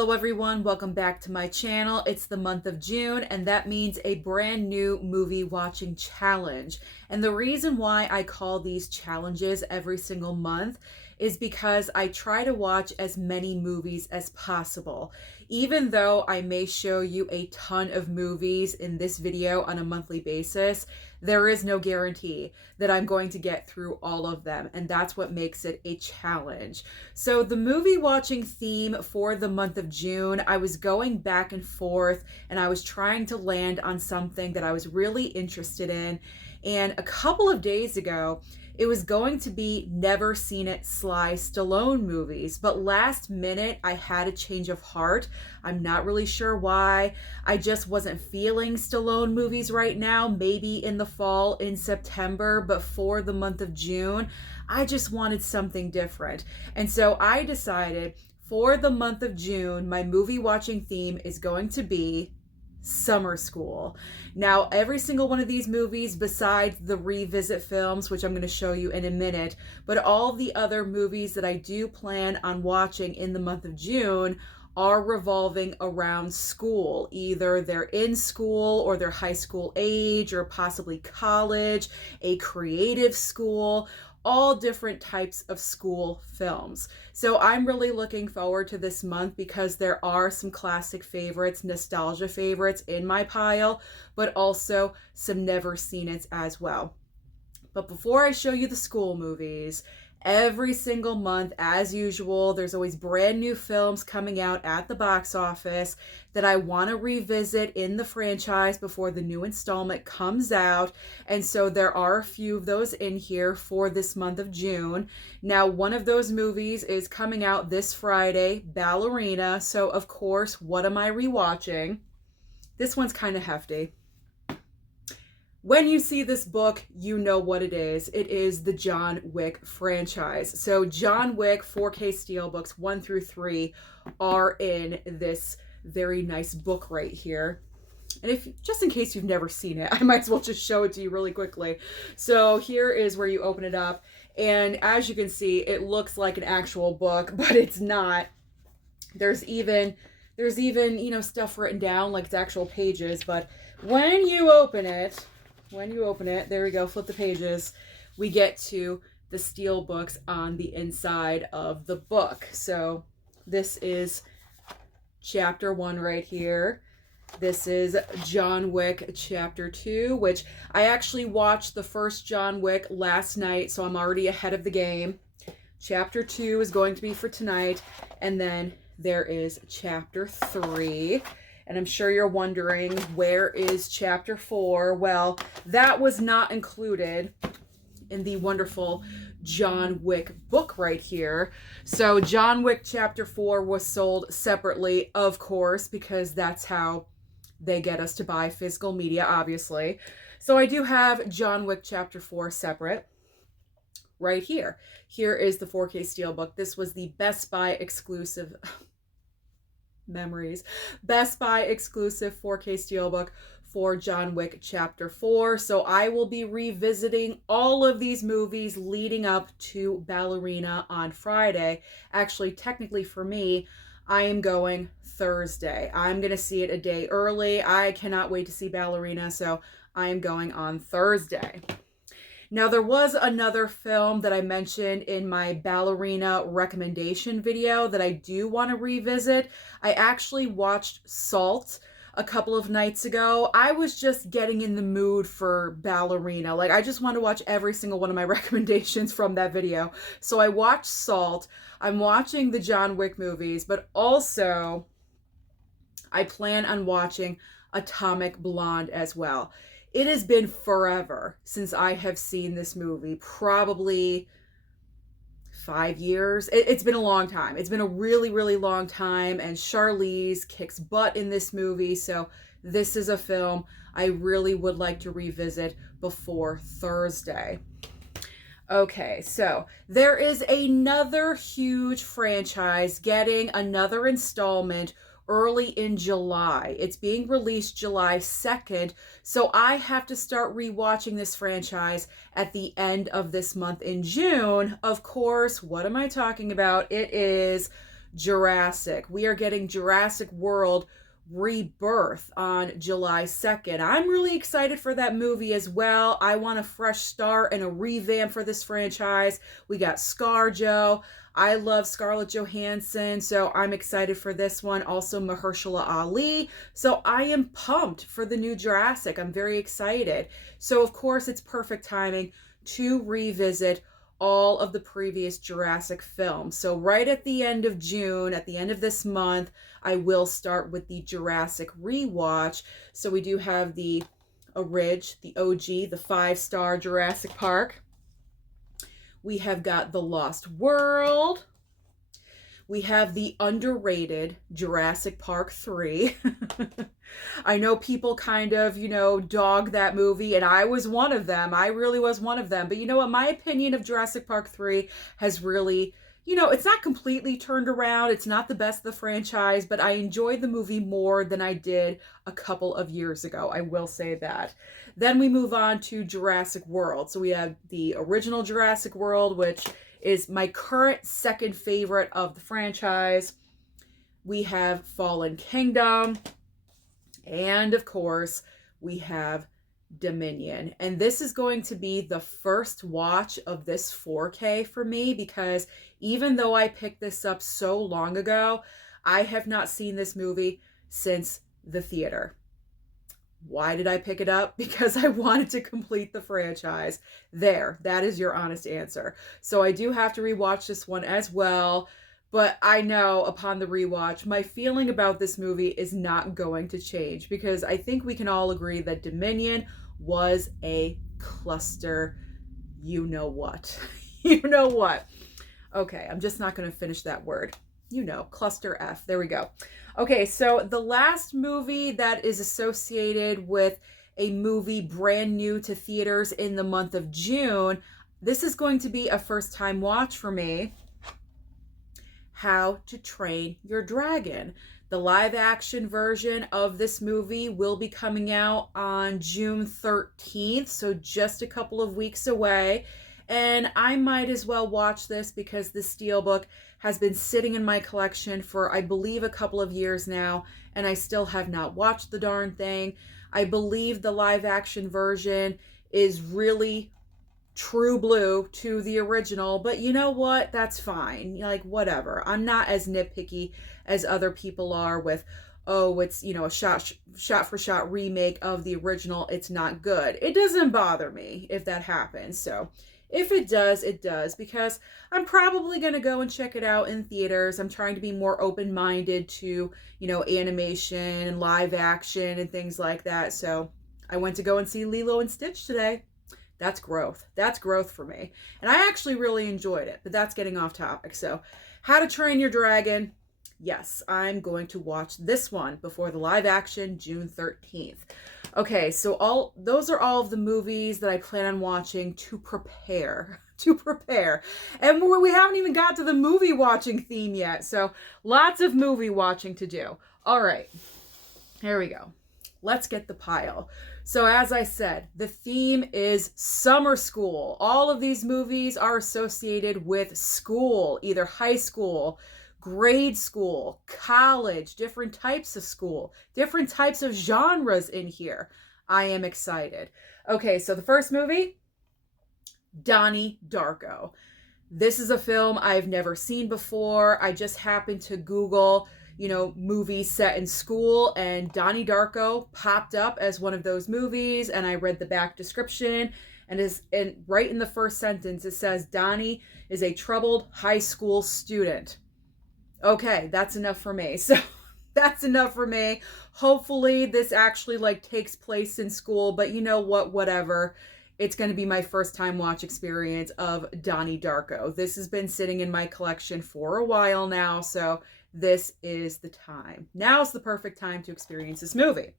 Hello everyone, welcome back to my channel. It's the month of June and that means a brand new movie watching challenge. And the reason why I call these challenges every single month is because I try to watch as many movies as possible. Even though I may show you a ton of movies in this video on a monthly basis, there is no guarantee that I'm going to get through all of them, and that's what makes it a challenge. So the movie watching theme for the month of June, I was going back and forth and I was trying to land on something that I was really interested in. And a couple of days ago, it was going to be Never Seen It Sly Stallone movies, but last minute I had a change of heart. I'm not really sure why. I just wasn't feeling Stallone movies right now, maybe in the fall, in September, but for the month of June, I just wanted something different. And so I decided for the month of June, my movie watching theme is going to be summer school. Now, every single one of these movies, besides the revisit films, which I'm going to show you in a minute, but all the other movies that I do plan on watching in the month of June are revolving around school. Either they're in school or they're high school age or possibly college, a creative school, all different types of school films. So I'm really looking forward to this month because there are some classic favorites, nostalgia favorites in my pile, but also some never seen it as well. But before I show you the school movies, every single month, as usual, there's always brand new films coming out at the box office that I want to revisit in the franchise before the new installment comes out. And so there are a few of those in here for this month of June. Now, one of those movies is coming out this Friday, Ballerina. So, of course, what am I rewatching? This one's kind of hefty. When you see this book, you know what it is. It is the John Wick franchise. So John Wick 4K Steelbooks 1 through 3 are in this very nice book right here. And if just in case you've never seen it, I might as well just show it to you really quickly. So here is where you open it up. And as you can see, it looks like an actual book, but it's not. There's even, you know, stuff written down like it's actual pages. But when you open it, there we go, flip the pages, we get to the steel books on the inside of the book. So this is chapter 1 right here. This is John Wick chapter 2, which I actually watched the first John Wick last night, so I'm already ahead of the game. Chapter 2 is going to be for tonight, and then there is chapter 3. And I'm sure you're wondering, where is chapter 4? Well, that was not included in the wonderful John Wick book right here. So John Wick chapter 4 was sold separately, of course, because that's how they get us to buy physical media, obviously. So I do have John Wick chapter 4 separate right here. Here is the 4K Steelbook. This was the Best Buy exclusive... memories. Best Buy exclusive 4K Steelbook for John Wick Chapter 4. So I will be revisiting all of these movies leading up to Ballerina on Friday. Actually, technically for me, I am going Thursday. I'm going to see it a day early. I cannot wait to see Ballerina, so I am going on Thursday. Now, there was another film that I mentioned in my Ballerina recommendation video that I do want to revisit. I actually watched Salt a couple of nights ago. I was just getting in the mood for Ballerina. Like, I just want to watch every single one of my recommendations from that video. So I watched Salt. I'm watching the John Wick movies, but also I plan on watching Atomic Blonde as well. It has been forever since I have seen this movie, probably 5 years. It's been a long time. It's been a really, really long time, and Charlize kicks butt in this movie, so this is a film I really would like to revisit before Thursday. Okay, so there is another huge franchise getting another installment early in July. It's being released July 2nd, so I have to start rewatching this franchise at the end of this month in June. Of course, what am I talking about? It is Jurassic. We are getting Jurassic World Rebirth on July 2nd. I'm really excited for that movie as well. I want a fresh start and a revamp for this franchise. We got ScarJo. I love Scarlett Johansson, so I'm excited for this one. Also, Mahershala Ali. So I am pumped for the new Jurassic. I'm very excited. So, of course, it's perfect timing to revisit all of the previous Jurassic films. So right at the end of June, at the end of this month, I will start with the Jurassic rewatch. So we do have the OG, the 5-star Jurassic Park. We have got The Lost World. We have the underrated Jurassic Park 3. I know people kind of, dog that movie, and I was one of them. I really was one of them. But you know what? My opinion of Jurassic Park 3 has really, it's not completely turned around. It's not the best of the franchise, but I enjoyed the movie more than I did a couple of years ago. I will say that. Then we move on to Jurassic World. So we have the original Jurassic World, which is my current second favorite of the franchise. We have Fallen Kingdom. And of course, we have Dominion. And this is going to be the first watch of this 4K for me, because even though I picked this up so long ago, I have not seen this movie since the theater. Why did I pick it up? Because I wanted to complete the franchise. That is your honest answer. So I do have to rewatch this one as well. But I know upon the rewatch, my feeling about this movie is not going to change, because I think we can all agree that Dominion was a cluster. You know what? You know what? Okay, I'm just not going to finish that word. Cluster F. There we go. Okay, so the last movie that is associated with a movie brand new to theaters in the month of June, this is going to be a first-time watch for me. How to Train Your Dragon. The live-action version of this movie will be coming out on June 13th, so just a couple of weeks away. And I might as well watch this because the Steelbook has been sitting in my collection for, I believe, a couple of years now, and I still have not watched the darn thing. I believe the live-action version is really true blue to the original, but you know what? That's fine. Whatever. I'm not as nitpicky as other people are with, it's, a shot-for-shot remake of the original. It's not good. It doesn't bother me if that happens. So if it does, it does, because I'm probably going to go and check it out in theaters. I'm trying to be more open-minded to, animation and live action and things like that. So I went to go and see Lilo and Stitch today. That's growth. That's growth for me. And I actually really enjoyed it, but that's getting off topic. So How to Train Your Dragon. Yes, I'm going to watch this one before the live action June 13th. Okay, so those are all of the movies that I plan on watching to prepare. And we haven't even got to the movie watching theme yet. So lots of movie watching to do. All right, here we go. Let's get the pile. So as I said, the theme is summer school. All of these movies are associated with school, either high school, grade school, college, different types of school, different types of genres in here. I am excited. Okay, so the first movie, Donnie Darko. This is a film I've never seen before. I just happened to Google, movies set in school, and Donnie Darko popped up as one of those movies, and I read the back description, and right in the first sentence, it says, Donnie is a troubled high school student. Okay, that's enough for me. So that's enough for me. Hopefully this actually takes place in school, but you know what, whatever. It's going to be my first time watch experience of Donnie Darko. This has been sitting in my collection for a while now, so this is the time. Now's the perfect time to experience this movie.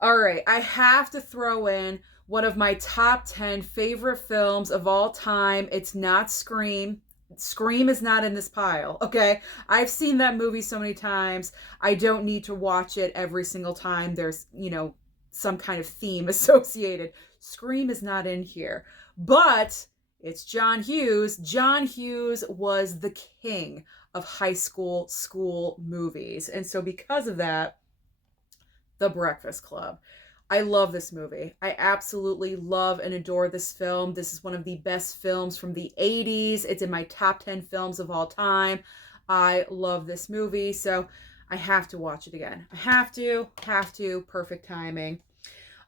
All right, I have to throw in one of my top 10 favorite films of all time. It's not Scream. Scream is not in this pile, okay? I've seen that movie so many times. I don't need to watch it every single time there's, some kind of theme associated. Scream is not in here. But It's John Hughes. John Hughes was the king of high school movies. And so because of that, The Breakfast Club. I love this movie. I absolutely love and adore this film. This is one of the best films from the 80s. It's in my top 10 films of all time. I love this movie, so I have to watch it again. I have to. Perfect timing.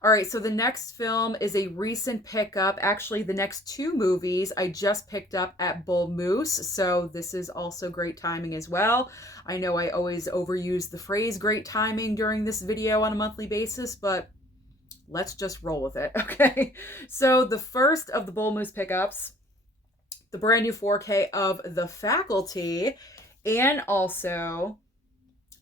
All right, so the next film is a recent pickup. Actually, the next two movies I just picked up at Bull Moose, so this is also great timing as well. I know I always overuse the phrase great timing during this video on a monthly basis, but let's just roll with it, okay? So the first of the Bull Moose pickups, the brand new 4K of The Faculty, and also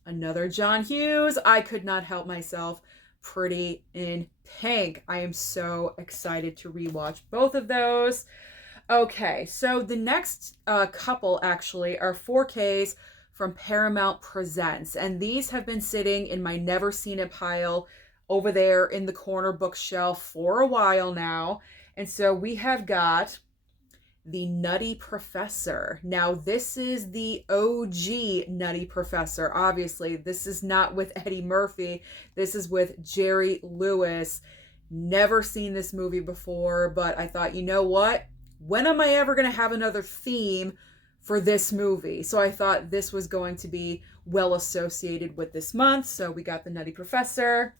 another John Hughes. I could not help myself. Pretty in Pink. I am so excited to rewatch both of those. Okay, so the next couple actually are 4Ks from Paramount Presents, and these have been sitting in my never seen it pile over there in the corner bookshelf for a while now. And so we have got the Nutty Professor. Now, this is the OG Nutty Professor. Obviously, this is not with Eddie Murphy. This is with Jerry Lewis. Never seen this movie before, but I thought, you know what? When am I ever going to have another theme for this movie? So I thought this was going to be well associated with this month. So we got the Nutty Professor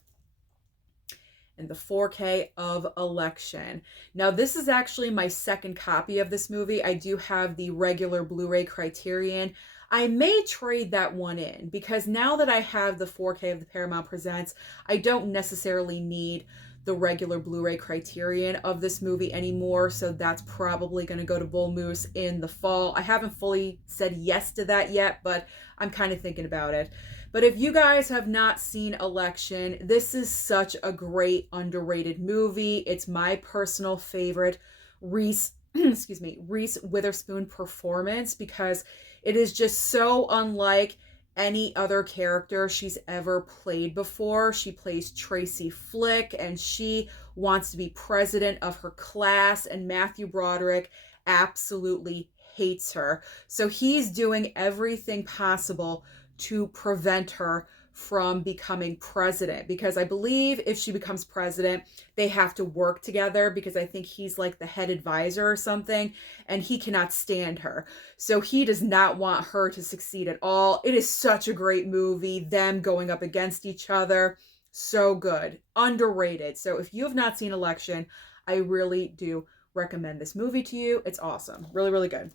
and the 4K of Election. Now, this is actually my second copy of this movie. I do have the regular Blu-ray Criterion. I may trade that one in because now that I have the 4K of the Paramount Presents, I don't necessarily need the regular Blu-ray Criterion of this movie anymore, so that's probably going to go to Bull Moose in the fall. I haven't fully said yes to that yet, but I'm kind of thinking about it. But if you guys have not seen Election, this is such a great underrated movie. It's my personal favorite Reese Witherspoon performance because it is just so unlike any other character she's ever played before. She plays Tracy Flick, and she wants to be president of her class, and Matthew Broderick absolutely hates her. So he's doing everything possible to prevent her from becoming president, because I believe if she becomes president, they have to work together, because I think he's like the head advisor or something, and he cannot stand her. So he does not want her to succeed at all. It is such a great movie, them going up against each other. So good. Underrated. So if you have not seen Election, I really do recommend this movie to you. It's awesome. Really, really good.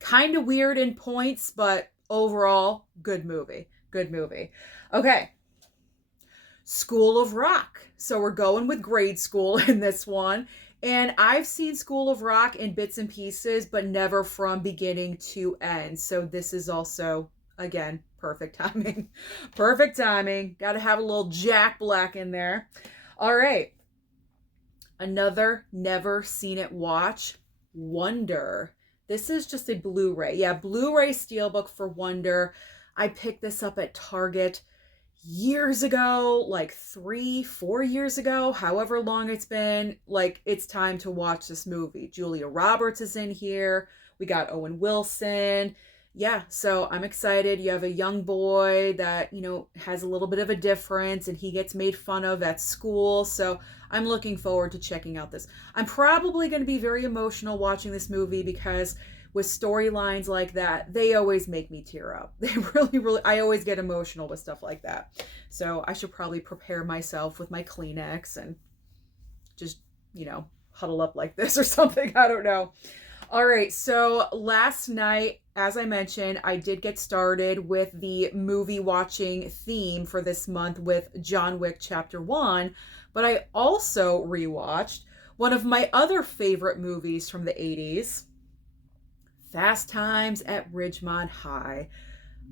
Kind of weird in points, but overall, good movie. Good movie. Okay. School of Rock. So we're going with grade school in this one. And I've seen School of Rock in bits and pieces, but never from beginning to end. So this is also, again, perfect timing. Perfect timing. Got to have a little Jack Black in there. All right. Another never seen it watch, Wonder. This is just a Blu-ray. Yeah, Blu-ray steelbook for Wonder. I picked this up at Target years ago, like 3-4 years ago, however long it's been. Like, it's time to watch this movie. Julia Roberts is in here. We got Owen Wilson. Yeah, so I'm excited. You have a young boy that, you know, has a little bit of a difference, and he gets made fun of at school. So I'm looking forward to checking out this. I'm probably going to be very emotional watching this movie because with storylines like that, they always make me tear up. They really, I always get emotional with stuff like that. So I should probably prepare myself with my Kleenex and just, you know, huddle up like this or something. I don't know. All right, so last night, as I mentioned, I did get started with the movie watching theme for this month with John Wick Chapter 1, but I also rewatched one of my other favorite movies from the 80s, Fast Times at Ridgemont High.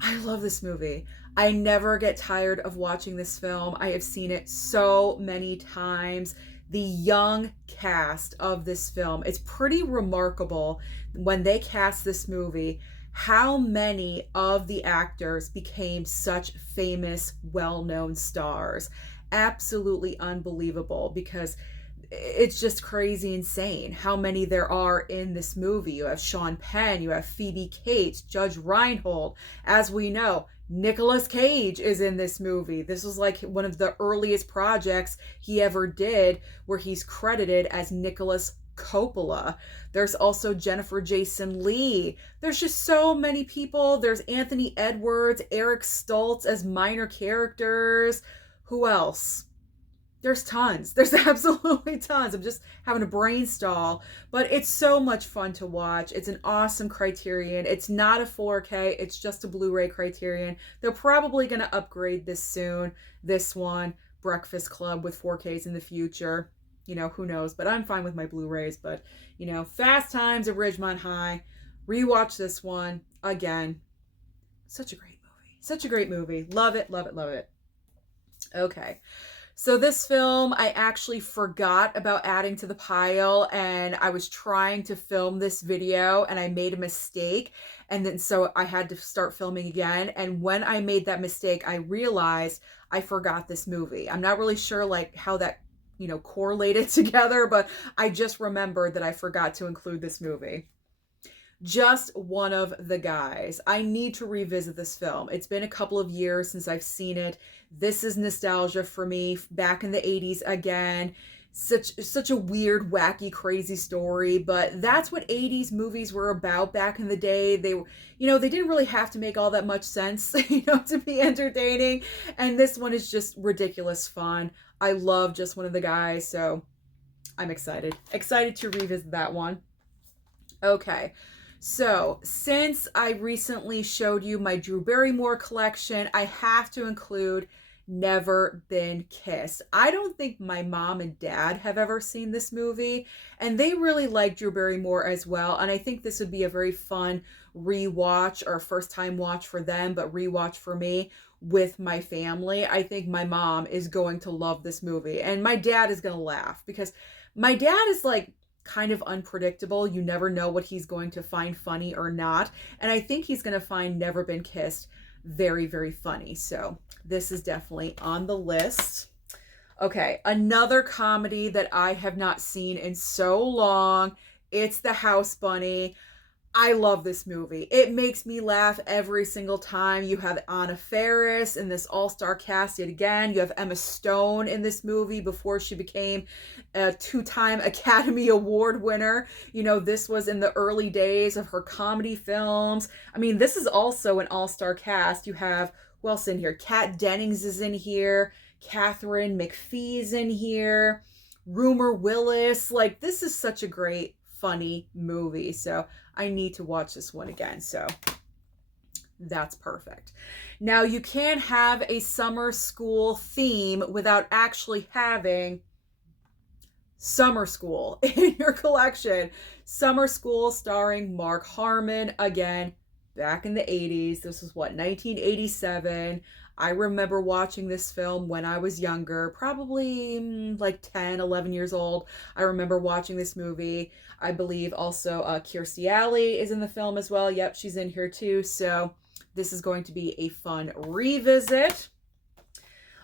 I love this movie. I never get tired of watching this film. I have seen it so many times. The young cast of this film, it's pretty remarkable when they cast this movie, how many of the actors became such famous, well-known stars. Absolutely unbelievable, because it's just crazy insane how many there are in this movie. You have Sean Penn, you have Phoebe Cates, Judge Reinhold. As we know, Nicolas Cage is in this movie. This was like one of the earliest projects he ever did, where he's credited as Nicholas Coppola. There's also Jennifer Jason Leigh. There's just so many people. There's Anthony Edwards, Eric Stoltz as minor characters. Who else? There's tons. There's absolutely tons. I'm just having a brain stall, but it's so much fun to watch. It's an awesome Criterion. It's not a 4K. It's just a Blu-ray Criterion. They're probably going to upgrade this soon. This one, Breakfast Club with 4Ks in the future. You know, who knows, but I'm fine with my Blu-rays. But, you know, Fast Times at Ridgemont High. Rewatch this one again. Such a great movie. Such a great movie. Love it, love it, love it. Okay. So this film, I actually forgot about adding to the pile, and I was trying to film this video and I made a mistake, and then so I had to start filming again. And when I made that mistake, I realized I forgot this movie. I'm not really sure like how that, you know, correlated together, but I just remembered that I forgot to include this movie. Just One of the Guys. I need to revisit this film. It's been a couple of years since I've seen it. This is nostalgia for me, back in the 80s again. Such a weird, wacky, crazy story, but that's what 80s movies were about back in the day. They were, you know, they didn't really have to make all that much sense, you know, to be entertaining. And this one is just ridiculous fun. I love Just One of the Guys, so I'm excited. Excited to revisit that one. Okay. So, since I recently showed you my Drew Barrymore collection, I have to include Never Been Kissed. I don't think my mom and dad have ever seen this movie, and they really like Drew Barrymore as well, and I think this would be a very fun rewatch, or first time watch for them, but rewatch for me with my family. I think my mom is going to love this movie, and my dad is going to laugh, because my dad is like kind of unpredictable. You never know what he's going to find funny or not. And I think he's going to find Never Been Kissed very, very funny. So this is definitely on the list. Okay, another comedy that I have not seen in so long. It's The House Bunny. I love this movie. It makes me laugh every single time. You have Anna Faris in this all-star cast yet again. You have Emma Stone in this movie before she became a two-time Academy Award winner. You know, this was in the early days of her comedy films. I mean, this is also an all-star cast. You have, who else in here? Kat Dennings is in here. Catherine McPhee's in here. Rumor Willis. Like, this is such a great, funny movie. So I need to watch this one again. So that's perfect. Now, you can't have a summer school theme without actually having Summer School in your collection. Summer School starring Mark Harmon, again, back in the 80s. This was what, 1987. I remember watching this film when I was younger, probably like 10, 11 years old. I remember watching this movie. I believe also Kirstie Alley is in the film as well. Yep, she's in here too. So this is going to be a fun revisit.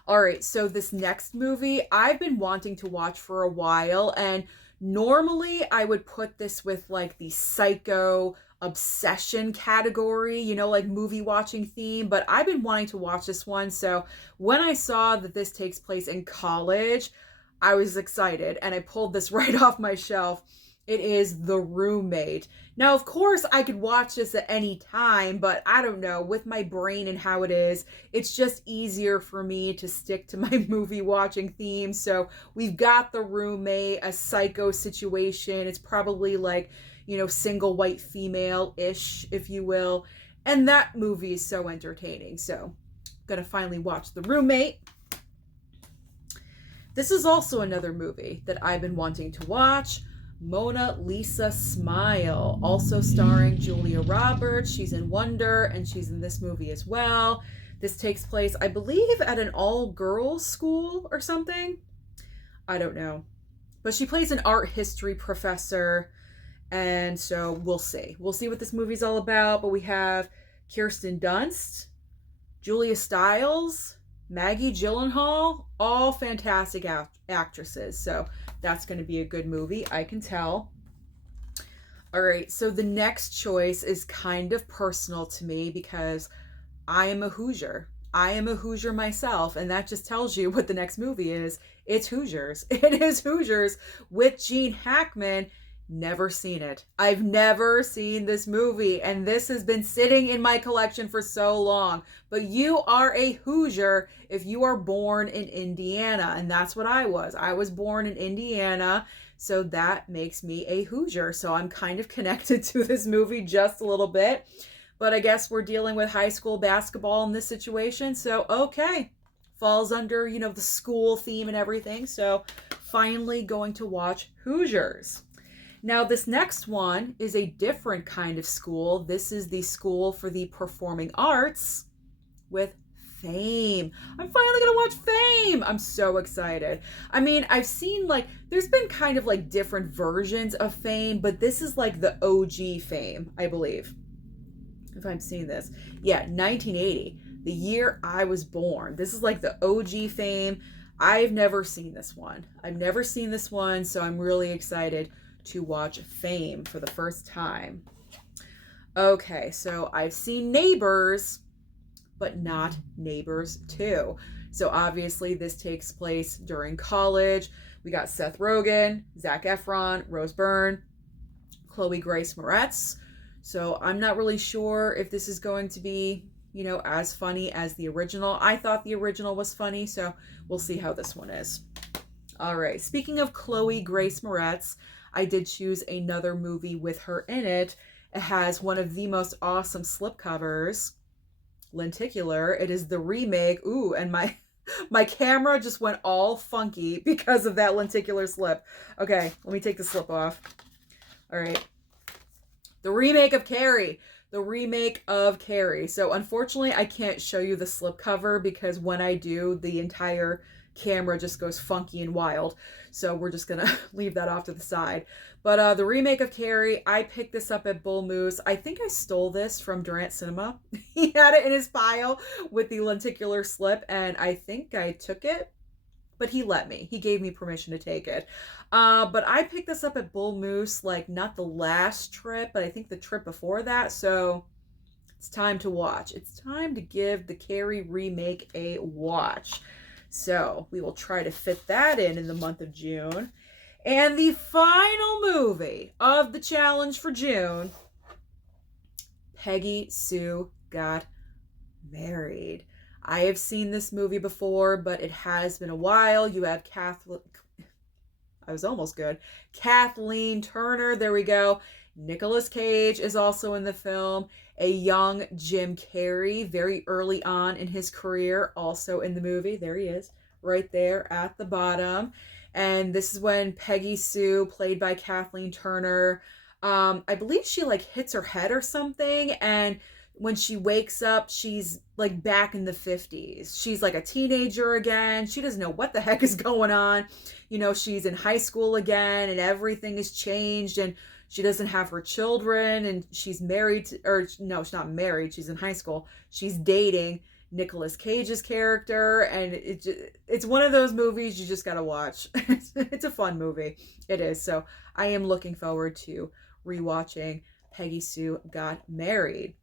All right, so this next movie I've been wanting to watch for a while, and normally I would put this with like the Psycho obsession category, you know, like movie watching theme, but I've been wanting to watch this one. So when I saw that this takes place in college, I was excited and I pulled this right off my shelf. It is The Roommate. Now, of course, I could watch this at any time, but I don't know, with my brain and how it is, it's just easier for me to stick to my movie watching theme. So we've got The Roommate, a psycho situation. It's probably like, you know, single white female-ish, if you will. And that movie is so entertaining. So I'm gonna finally watch The Roommate. This is also another movie that I've been wanting to watch. Mona Lisa Smile, also starring Julia Roberts. She's in Wonder, and she's in this movie as well. This takes place, I believe, at an all-girls school or something. I don't know. But she plays an art history professor. And so we'll see. We'll see what this movie's all about. But we have Kirsten Dunst, Julia Stiles, Maggie Gyllenhaal, all fantastic actresses. So that's going to be a good movie, I can tell. All right, so the next choice is kind of personal to me because I am a Hoosier. I am a Hoosier myself, and that just tells you what the next movie is. It's Hoosiers. It is Hoosiers with Gene Hackman. Never seen it. I've never seen this movie, and this has been sitting in my collection for so long. But you are a Hoosier if you are born in Indiana, and that's what I was. I was born in Indiana, so that makes me a Hoosier. So I'm kind of connected to this movie just a little bit. But I guess we're dealing with high school basketball in this situation. So, okay. Falls under, you know, the school theme and everything. So, finally going to watch Hoosiers. Now, this next one is a different kind of school. This is the School for the Performing Arts with Fame. I'm finally going to watch Fame. I'm so excited. I mean, I've seen there's been kind of different versions of Fame, but this is the OG Fame, I believe. If I'm seeing this. Yeah, 1980, the year I was born. This is the OG Fame. I've never seen this one. So I'm really excited to watch Fame for the first time. Okay, so I've seen Neighbors, but not Neighbors 2. So obviously this takes place during college. We got Seth Rogen, Zac Efron, Rose Byrne, Chloe Grace Moretz. So I'm not really sure if this is going to be, you know, as funny as the original. I thought the original was funny, so we'll see how this one is. All right, speaking of Chloe Grace Moretz, I did choose another movie with her in it. It has one of the most awesome slipcovers, Lenticular. It is the remake. Ooh, and my camera just went all funky because of that lenticular slip. Okay, let me take the slip off. All right. The remake of Carrie. So unfortunately, I can't show you the slipcover because when I do, the entire camera just goes funky and wild. So we're just going to leave that off to the side. But the remake of Carrie, I picked this up at Bull Moose. I think I stole this from Durant Cinema. He had it in his pile with the lenticular slip, and I think I took it. But he let me. He gave me permission to take it. But I picked this up at Bull Moose, not the last trip, but I think the trip before that. So it's time to watch. It's time to give the Carrie remake a watch. So we will try to fit that in the month of June. And the final movie of the challenge for June, Peggy Sue Got Married. I have seen this movie before, but it has been a while. You have Kathleen Turner. There we go. Nicolas Cage is also in the film. A young Jim Carrey, very early on in his career, also in the movie. There he is, right there at the bottom. And this is when Peggy Sue, played by Kathleen Turner, I believe she hits her head or something, and when she wakes up, she's back in the 50s. She's a teenager again. She doesn't know what the heck is going on. You know, she's in high school again and everything has changed, and she doesn't have her children, and she's married no, she's not married. She's in high school. She's dating Nicolas Cage's character, and it's one of those movies you just got to watch. It's a fun movie. It is. So I am looking forward to rewatching Peggy Sue Got Married.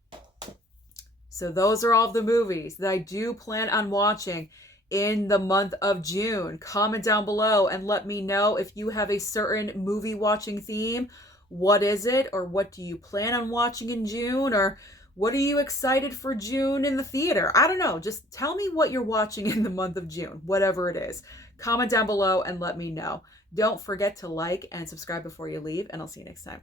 So those are all the movies that I do plan on watching in the month of June. Comment down below and let me know if you have a certain movie watching theme. What is it? Or what do you plan on watching in June? Or what are you excited for June in the theater? I don't know. Just tell me what you're watching in the month of June, whatever it is. Comment down below and let me know. Don't forget to like and subscribe before you leave, and I'll see you next time.